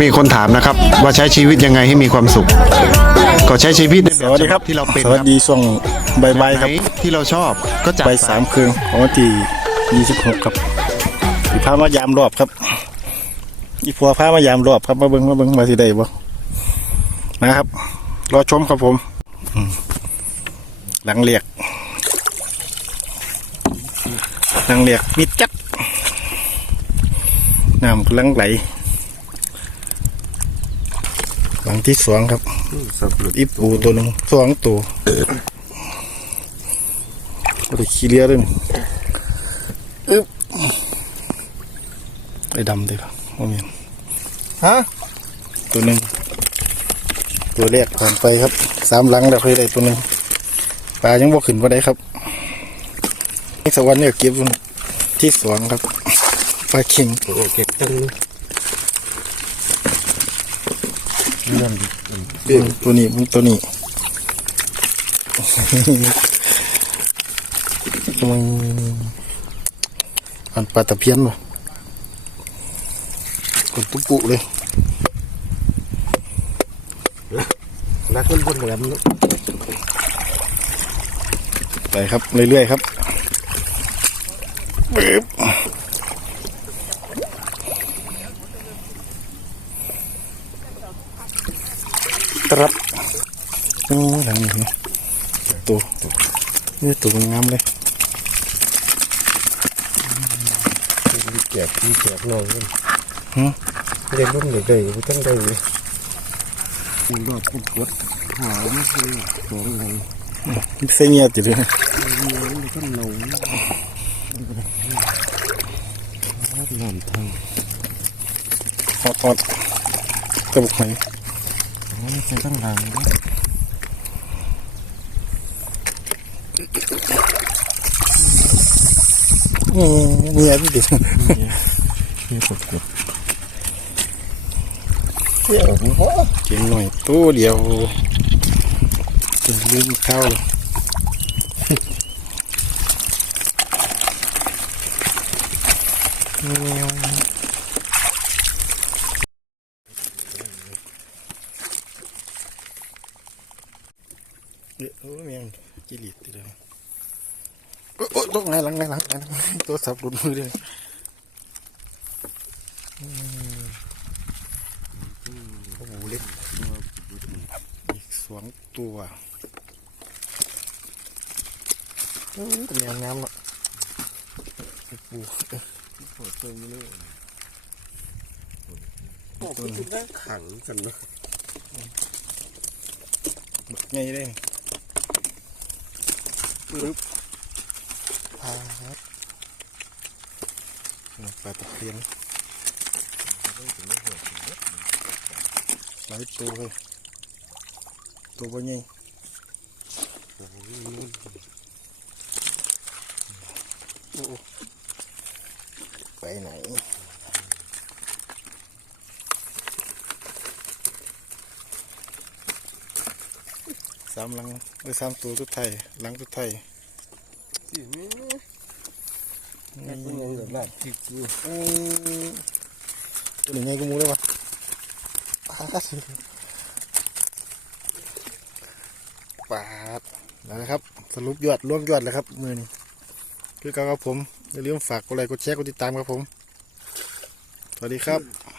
มีคนถามนะครับ ว่าใช้ชีวิตยังไงให้มีความสุข ก็ใช้ชีวิตในสวัสดีครับที่เราเป็นสวัสดีช่วงบ่ายๆคครัรับบที่เราชอบก็จัดบ่ายสามครึ่งของวันที่26ครับสิพามายามรอบครับ อีพัวพามายามรอบครับมาเบิ่งมาเบิ่งมาสิได้บ่นะครับรอชมครับผมอืมหลังเรียกหลังเรียกมิดจัดน้ำกำลังไหล หลังที่สองครับอีปูตัวหนึ่งสองตัวก็ได้ขี้เลียด้วยนี่อึ๊บไอ้ดำเด้ปะโอ้เมียนฮะตัวหนึ่งตัวแรกผ่านไปครับสามหลังแล้วค่อยได้ตัวหนึ่งปลายังบ่ขึ้นมาได้ครับนี่สวรรค์เนี่ยเก็บไว้ที่สองครับปลาเข่งเก็บจัง ตัวนี้ตัวนี้มันอันปลาตะเพียนวะคนตุ๊ปุเลยนักมันบนแหลมเนอะไปครับ เรื่อยๆครับปึ๊บ ตรับนี่หลังนี้นะตัวตัวนี่ตัวมันงามเลยมีแจกมีแจกน้องกันหืมเรียนรุ่นเด็กๆไม่ต้องได้เลยมีรอบกดกดหาไม่ใช่ของอะไรเสียเงียบจิเลยมีต้นหนูนอนทางฮอตฮอตกระบุกไหม ใช้ตั้งหลังอืมเงียบดิมีกดกดเที่ยวหัวเก่งหน่อยตัวเดียวจนลืมข้าวเลย เดี๋ยวโอ้ยแมงจิลิตทีเดียโอ้โอ้ตกไงหลังไงหลังไงหลังตัวสับหลุดมือเลยโอ้โหเล็กอีกสองตัวโอ้ยแมวงามอะโอ้โหโอ้เติมเลยโอ้คุณได้ขังกันเนาะไงได้ ปึ๊บพาครับปลาตะเพียนหลายตัวเลยตัวบ่ใหญ่โอ้โหไปไหน สามหลังหรือสามตัวทุกไทยหลังทุกไทยสิแม่นักเป็นยังแบบนั้นที่กูอืมตัวนี้ไงกูมูได้ปะปาดปาดแล้วนะครับ สรุปยอดรวมยอดแล้วครับมือนี้คือเก่าครับผมอย่าลืมฝากกดไลค์กดแชร์กดติดตามครับผม สวัสดีครับ